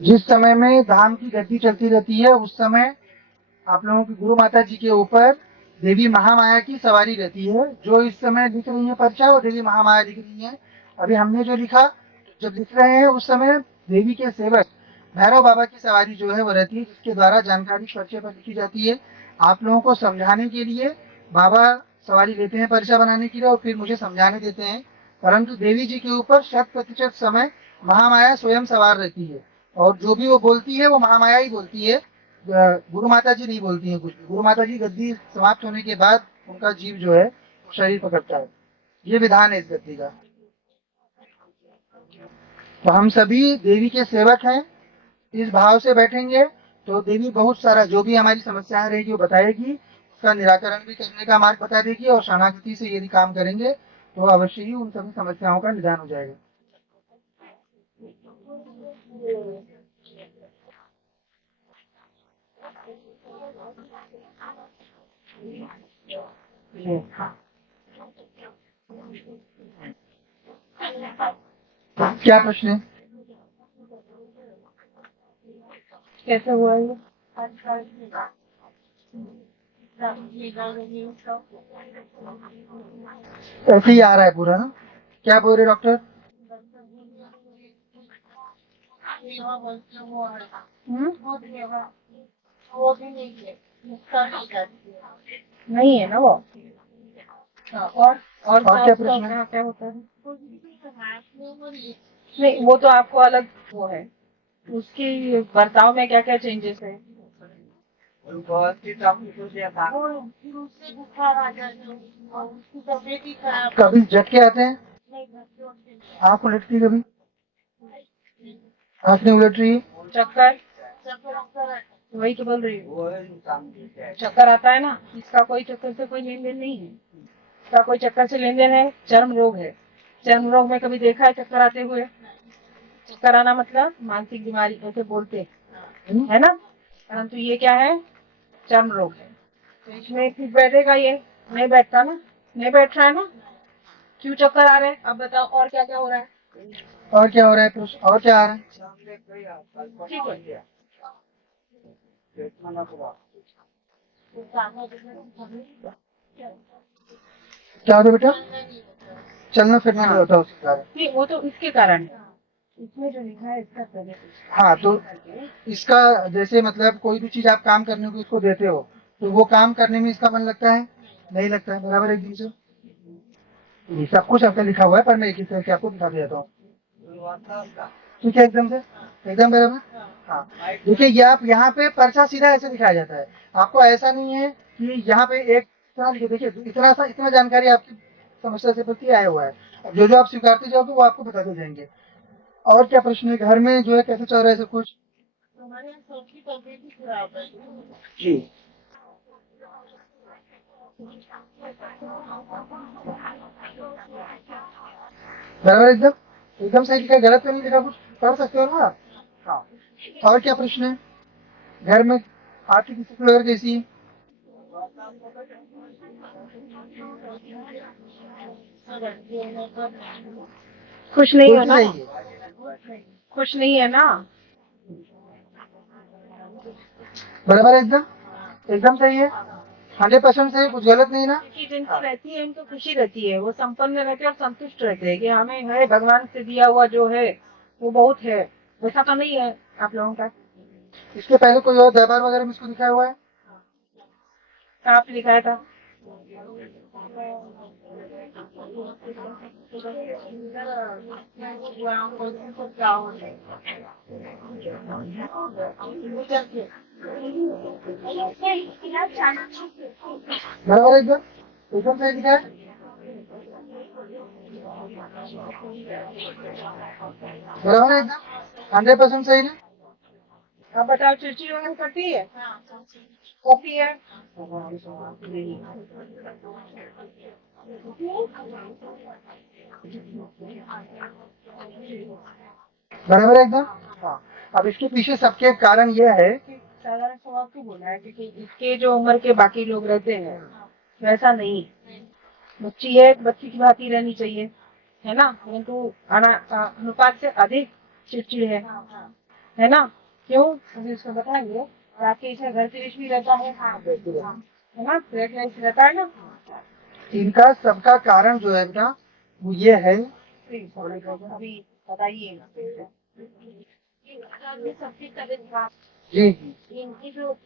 जिस समय में धाम की गति चलती रहती है उस समय आप लोगों की गुरु माता जी के ऊपर देवी महामाया की सवारी रहती है। जो इस समय लिख रही है पर्चा वो देवी महामाया लिख रही है। अभी हमने जो लिखा, जब लिख रहे हैं उस समय देवी के सेवक भैरव बाबा की सवारी जो है वो रहती है, जिसके द्वारा जानकारी पर्चे पर लिखी जाती है। आप लोगों को समझाने के लिए बाबा सवारी लेते हैं पर्चा बनाने के लिए और फिर मुझे समझाने देते हैं। परंतु देवी जी के ऊपर 100% समय महामाया स्वयं सवार रहती है और जो भी वो बोलती है वो महामाया ही बोलती है। गुरु माता जी नहीं बोलती हैं कुछ भी। गुरु माता जी गद्दी समाप्त होने के बाद उनका जीव जो है वो शरीर पकड़ता है। ये विधान है इस गद्दी का। तो हम सभी देवी के सेवक हैं। इस भाव से बैठेंगे तो देवी बहुत सारा जो भी हमारी समस्याएं रहेगी वो बताएगी, उसका निराकरण भी करने का मार्ग बता देगी और शरणागति से यदि काम करेंगे तो अवश्य ही उन सभी समस्याओं का निदान हो जाएगा। क्या प्रश्न है? कैसे हुआ ये? ऐसे ही आ रहा है पूरा ना। क्या बोल रहे डॉक्टर? नहीं है ना वो। और क्या प्रश्न है? क्या होता है? नहीं, वो तो आपको अलग वो है, उसकी बर्ताव में क्या क्या चेंजेस है? कभी झटके आते हैं, आँख उलटती, कभी आँख नहीं उलट रही, चक्कर, वही तो बोल रही हूँ, चक्कर आता है ना। इसका कोई चक्कर से कोई लेन देन नहीं है, इसका कोई चक्कर से लेन देन है। चर्म रोग है, चर्म रोग में कभी देखा है चक्कर आते हुए? चक्कर आना मतलब मानसिक बीमारी ऐसे बोलते है ना, परंतु ये क्या है? चर्म रोग है। तो इसमें ठीक बैठेगा ये? नहीं बैठता ना, नहीं बैठ रहा है ना। क्यों चक्कर आ रहे हैं अब बताओ, और क्या क्या हो रहा है? और क्या हो रहा है प्रश्न? और क्या आ रहा है? ठीक है, क्या होता है बेटा? चलना फिरना नहीं होता उसके कारण। नहीं वो तो इसके कारण है, इसमें जो लिखा है इसका पहले। हाँ, तो इसका जैसे मतलब कोई भी चीज आप काम करने को इसको देते हो तो वो काम करने में इसका मन लगता है? नहीं लगता है, बराबर एकदम से। ये सब कुछ आपका लिखा हुआ है पर मैं एक एक करके आपको दिखा देता हूँ। ठीक है, एकदम से, एकदम बराबर। हाँ, देखिए ये आप यहाँ पे पर्चा सीधा ऐसे दिखाया जाता है, आपको ऐसा नहीं है कि यहाँ पे एक इतना लिखे। देखिए इतना जानकारी आपकी समस्या से प्रति आया हुआ है। अब जो जो आप स्वीकारते जाओगे वो आपको बताते जाएंगे। और क्या प्रश्न है? घर में जो है कैसे चल रहा है सब कुछ? जी, बराबर एकदम, एकदम सही लिखा, गलत तो नहीं लिखा कुछ? पढ़ सकते हो ना आप? हाँ। और क्या प्रश्न है? घर में आर्थिक स्थिति वगैरह कैसी है? खुश नहीं हो ना, सही है। खुश नहीं है ना। बराबर है एकदम, एकदम सही है, 100% सही, कुछ गलत नहीं ना। क्योंकि जिनको रहती है उनको खुशी रहती है, वो संपन्न रहते हैं और संतुष्ट रहते हैं कि हमें है भगवान से दिया हुआ जो है वो बहुत है। वैसा तो नहीं है आप लोगों का। इसके पहले कोई और दरबार वगैरह में इसको दिखाया हुआ है? कहाँ पे लिखाया था? बराबर है एकदम, एकदम सही दिखाया है। बराबर है एकदम, 100% सही ना। आप बताओ, चिड़चिड़ वगैरह करती है? करती है। बराबर है एकदम। हाँ, अब इसके पीछे सबके कारण यह है, साधारण स्वभाव क्यों बोला है? क्योंकि इसके जो उम्र के बाकी लोग रहते हैं वैसा नहीं। बच्ची है, बच्ची की भांति रहनी चाहिए, है ना? परंतु अनुपात से अधिक चिड़चिड़ है ना? क्यों? अभी उसको बताएंगे। और आपके इसमें घर तिरिश भी रहता है ना? फ्लैट रहता है ना? इनका सबका कारण जो है बेटा वो ये है। अभी बताइए। सबकी तबीयत खराब, जी इनकी जो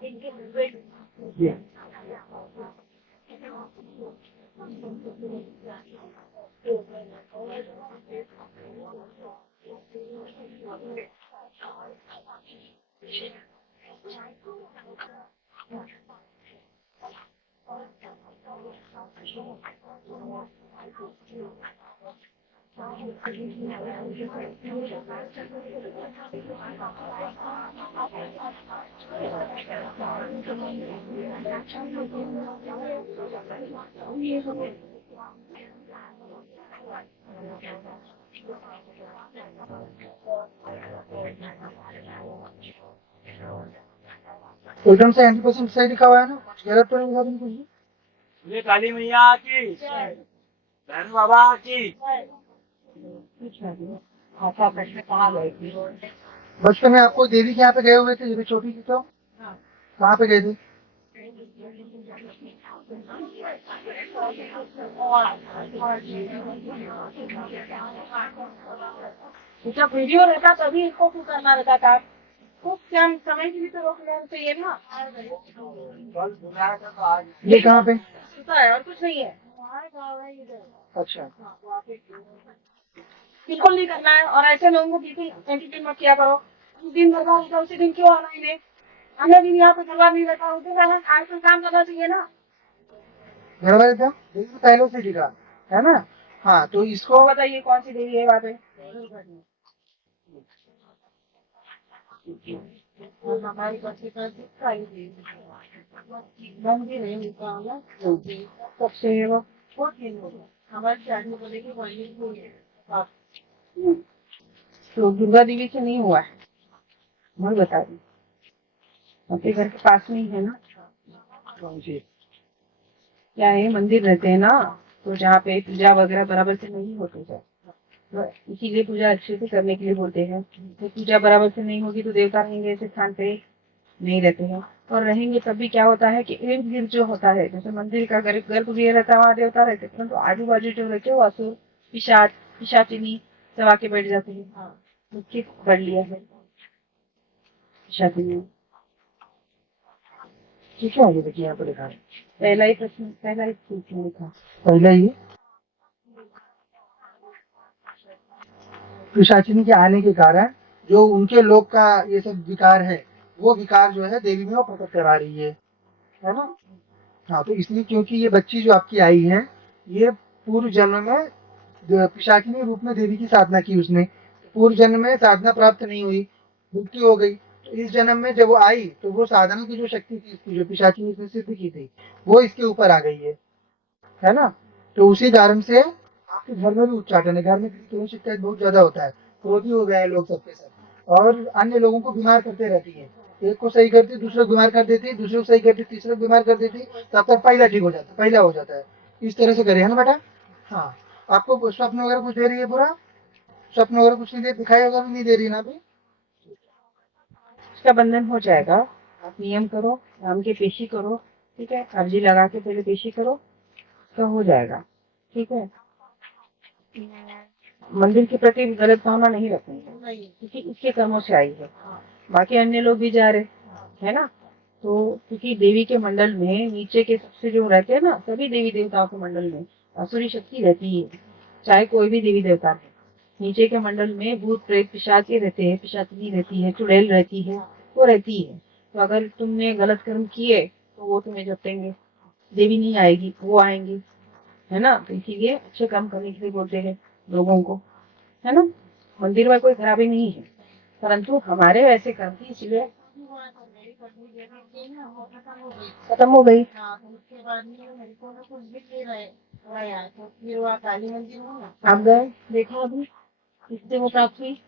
इनके हस्बैंड जी, एकदम से 100% सही लिखा हुआ है ना, कुछ गलत तो नहीं लिखा तुम कुछ भी? ये काली मैया की, भैरव बाबा की। आपका प्रश्न कहाँ गए थी? बचपन में आपको देवी के यहाँ पे गए हुए थे जब भी छोटी थी तो कहाँ पे गए थे? जब वीडियो रहता तभी इसको क्यों करना रहता था? कुछ समय के लिए तो रोक लेना चाहिए ना। ये कहाँ पे? होता है और कुछ नहीं है। अच्छा, बिल्कुल नहीं करना है, और ऐसे लोगों को बिल्कुल एंटरटेन मत किया करो। जिस दिन दरबार होता है उसी दिन क्यों आना इन्हें? अन्य दिन यहाँ पे दरबार नहीं रहता, उस दिन आज तो काम करना चाहिए ना। बराबर एकदम, देवी तो पहले से लिखा है ना। हाँ तो इसको बताइए कौन सी देवी है वहाँ पे? और हमारी बच्ची का सारी देवी मंदिर है उनका ना, सबसे है वो बहुत दिन हो गया। हमारी शादी बोले कि मंदिर हुई है तो दुर्गा देवी से नहीं हुआ है। मैं बता रही, आपके घर के पास में ही है ना। कौन सी? क्या है, मंदिर रहते हैं ना, तो जहाँ पे पूजा वगैरह बराबर से नहीं होती है, तो इसीलिए पूजा अच्छे से करने के लिए बोलते हैं। तो पूजा बराबर से नहीं होगी तो देवता रहेंगे ऐसे स्थान पे नहीं रहते हैं, और रहेंगे तब भी क्या होता है कि इर्द गिर्द जो होता है, जैसे मंदिर का गर्भगृह रहता है वहाँ देवता रहते हैं, परंतु आजू बाजू जो रहते हैं वो असुर पिशाच पिशाचिनी सब आके बैठ जाते हैं। तो किस पढ़ लिया है पिशाचिनी? ठीक है, ये देखिए यहाँ पे लिखा है पहला ही प्रश्न, पहला ही प्रश्न लिखा। पहले ही, पिशाचिनी के आने के कारण जो उनके लोग का ये सब विकार है, वो विकार जो है देवी में वो प्रकट करा रही है ना। हाँ तो इसलिए क्योंकि ये बच्ची जो आपकी आई है, ये पूर्व जन्म में पिशाचिनी रूप में देवी की साधना की उसने, पूर्व जन्म में साधना प्राप्त नहीं हुई, मृत्यु हो गई। तो इस जन्म में जब वो आई तो वो साधना की जो शक्ति थी इसकी, जो पिशाचिनी इसने सिद्ध की थी, वो इसके ऊपर आ गई है ना। तो उसी कारण से आपके घर में भी उच्चाटन है, घर में क्रोध शिकायत बहुत ज्यादा होता है, क्रोधी हो गए हैं लोग सबके सब, और अन्य लोगों को बीमार करते रहती है। एक को सही करती, दूसरे को बीमार कर देती, दूसरे को सही करती, तीसरे को बीमार कर देती, तब तक पहला ठीक हो जाता है, पहला हो जाता है। इस तरह से करे, है ना बेटा। हाँ, आपको स्वप्न वगैरह कुछ दे रही है पूरा? स्वप्न वगैरह कुछ नहीं दे, दिखाई वगैरह नहीं दे रही ना अभी? इसका बंधन हो जाएगा। आप नियम करो, नाम के पेशी करो, ठीक है, अर्जी लगा के पहले पेशी करो तो हो जाएगा, ठीक है। मंदिर के प्रति गलत भावना नहीं रखनी है, क्योंकि इसके कर्मों से आई है। बाकी अन्य लोग भी जा रहे है ना, तो क्योंकि देवी के मंडल में नीचे के सबसे जो रहते हैं ना, सभी देवी देवताओं के मंडल में असुरी शक्ति रहती है, चाहे कोई भी देवी देवता है। नीचे के मंडल में भूत प्रेत पिशाची रहते हैं, पिशाचिनी रहती है, चुड़ैल रहती है, वो रहती है। तो अगर तुमने गलत कर्म किए तो वो तुम्हें झपटेंगे, देवी नहीं आएगी, वो आएंगी, है ना। तो इसीलिए अच्छे काम करने के लिए बोलते हैं लोगों को, है ना। मंदिर में कोई खराबी नहीं है, परंतु हमारे वैसे कर्म थी इसलिए खत्म हो गई। उसके बाद में मेरे को ना कुछ भी नहीं रहा तो फिर वहाँ काली मंदिर में ना आप गए देखा अभी किससे वो प्राप्त हुई,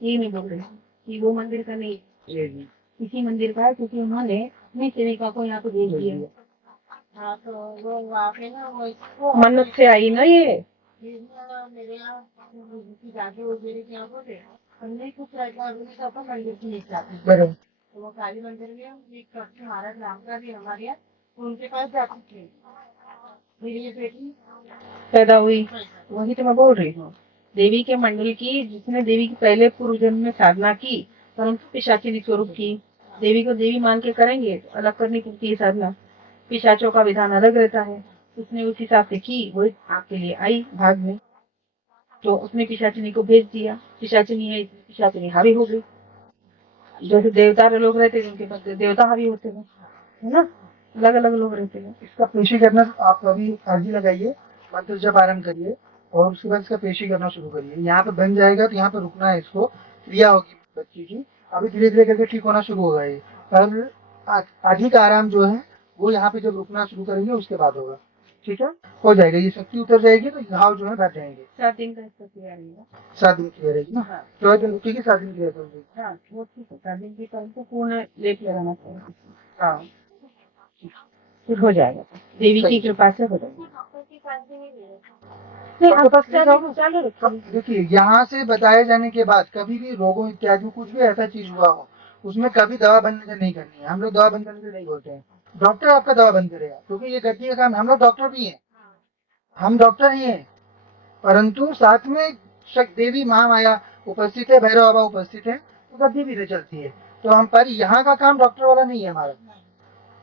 ये नहीं बोल रहे कि वो मंदिर का नहीं, इसी मंदिर का है, क्योंकि उन्होंने अपनी सेविका को यहाँ पे भेज दिया। हाँ तो वो वहाँ पे ना वो मन्नत से आई ना ये, फिर ना मेरे यहाँ दादी वगैरह के यहाँ बोले हमने कुछ रहता अभी तो अपन मंदिर की नहीं जाते बरोबर। तो वो काली मंदिर में एक ट्रस्टी महाराज नाम का भी हमारे यहाँ उनके पास जाती थी। मेरी ये बेटी पैदा हुई, वही तो मैं बोल रही हूँ। देवी के मंडल की, जिसने देवी की पहले पूर्व जन्म में साधना की, परंतु पिशाचिनी स्वरूप की, देवी को देवी मान के करेंगे तो अलग करनी पड़ती है साधना, पिशाचों का विधान अलग रहता है। उसने उस हिसाब से की, वो आपके लिए आई भाग में, तो उसने पिशाचिनी को भेज दिया, पिशाचिनी है इसलिए पिशाचिनी हावी हो गई। जैसे देवता लोग रहते हैं उनके पास देवता हावी होते हैं, है ना, अलग अलग लोग रहते हैं। इसका पेशी करना आप अभी अर्जी लगाइए, मंत्र जब आरम्भ करिए और उसके बाद इसका पेशी करना शुरू करिए। यहाँ पे बन जाएगा तो यहाँ पे रुकना है, इसको क्रिया होगी बच्ची की, अभी धीरे धीरे करके ठीक होना शुरू होगा ये। पर अधिक आराम जो है वो यहाँ पे जब रुकना शुरू करेंगे उसके बाद होगा, ठीक है, हो जाएगा। ये शक्ति उतर जाएगी तो घाव जो है भर जाएंगे। 7 दिन का इसका क्रिया रहेगा। 7 दिन क्लियर रहेगी ना, हाँ 14 दिन रुकेगी, 7 दिन क्लियर कर देगी। हाँ, वो ठीक है, 7 दिन की तो पूर्ण लेप लगाना चाहिए, हाँ फिर हो जाएगा, देवी की कृपा से हो जाएगा। डॉक्टर के पास भी नहीं गए नहीं, आपके पास आप ले जाओ। चालू रखो। देखिए यहाँ से बताए जाने के बाद कभी भी रोगों इत्यादि कुछ भी ऐसा चीज हुआ हो उसमें कभी दवा बंद नहीं करनी है। हम लोग दवा बंद करने के लिए नहीं बोलते हैं, डॉक्टर आपका दवा बंद करेगा, क्योंकि ये गद्दी का काम। हम लोग डॉक्टर भी हैं, हम डॉक्टर ही हैं, परंतु साथ में देवी महामाया उपस्थित है, भैरव बाबा उपस्थित है, तो गद्दी भी चलती है। तो हम पर यहाँ का काम डॉक्टर वाला नहीं है हमारा,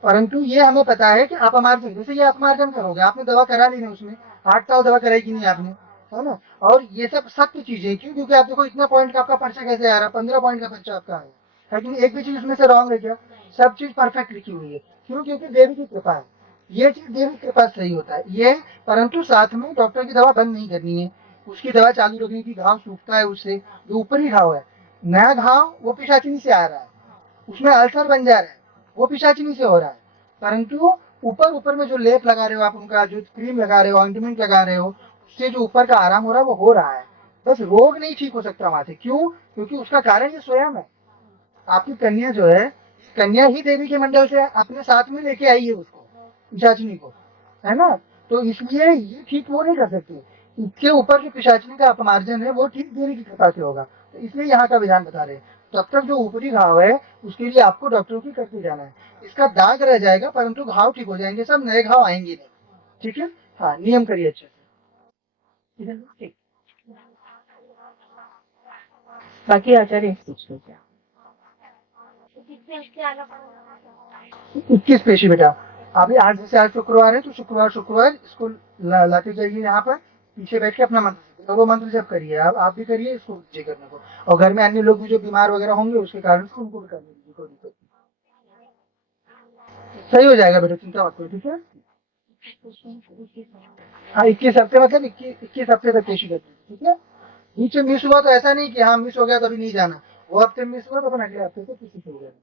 परंतु ये हमें पता है कि आप अमार्जन, जैसे ये अपमार्जन करोगे, आपने दवा करा ली ना, उसमें 8 साल दवा कराई कि नहीं आपने, है ना। और ये सब सत्य चीजें, क्यों, क्योंकि आप देखो इतना पॉइंट का आपका पर्चा कैसे आ रहा, 15 पॉइंट का पर्चा आपका आया है, लेकिन एक भी चीज उसमें से रॉन्ग है क्या? सब चीज परफेक्ट लिखी हुई है, क्यों, क्योंकि देवी की कृपा है, ये चीज देवी की कृपा से सही होता है ये। परंतु साथ में डॉक्टर की दवा बंद नहीं करनी है, उसकी दवा चालू रखनी की, घाव सूखता है उससे, जो ऊपरी घाव है, नया घाव वो पिशाचिनी से आ रहा है, उसमें अल्सर बन जा रहा है, वो पिशाचिनी से हो रहा है। परंतु ऊपर ऊपर में जो लेप लगा रहे हो आप, उनका जो क्रीम लगा रहे हो, ऑइंटमेंट लगा रहे हो, उससे जो ऊपर का आराम हो रहा है वो हो रहा है, बस रोग नहीं ठीक हो सकता वहां से। क्यों? क्योंकि उसका कारण ये स्वयं है। आपकी कन्या जो है, कन्या ही देवी के मंडल से अपने साथ में लेके आई है उसको, पिशाचिनी को, है ना। तो इसलिए ये ठीक वो नहीं कर सकती, इसके ऊपर जो पिशाचिनी का अपमार्जन है वो ठीक देवी की कृपा से होगा। तो इसलिए यहाँ का विधान बता रहे हैं, तब तक जो ऊपरी घाव है उसके लिए आपको डॉक्टरों की करते जाना है, इसका दाग रह जाएगा परंतु घाव ठीक हो जाएंगे, सब नए घाव आएंगे नहीं, ठीक है। हाँ, नियम करिए अच्छे से। ठीक। बाकी आचार्य पूछ लो क्या। कितने आना पड़ेगा 21 पेशी बेटा, अभी आज जैसे आज शुक्रवार है तो शुक्रवार इसको लाते जाइए यहाँ पर, पीछे बैठ के अपना मंत्र सीखिए, और वो मंत्र जब करिए आप भी करिए, इसको दीजिए करने को, और घर में अन्य लोग भी जो बीमार वगैरह होंगे उसके कारण से उनको भी करने दीजिए, कोई दिक्कत नहीं। सही हो जाएगा बेटा, चिंता मत करो, ठीक है। हाँ 21 हफ्ते मतलब 21 हफ्ते तक पेशी करनी है, ठीक है। बीच में मिस हुआ तो ऐसा नहीं कि हाँ मिस हो गया तो अभी नहीं जाना, वो हफ्ते मिस हुआ तो अपन अगले हफ्ते से किसी से हो जाना।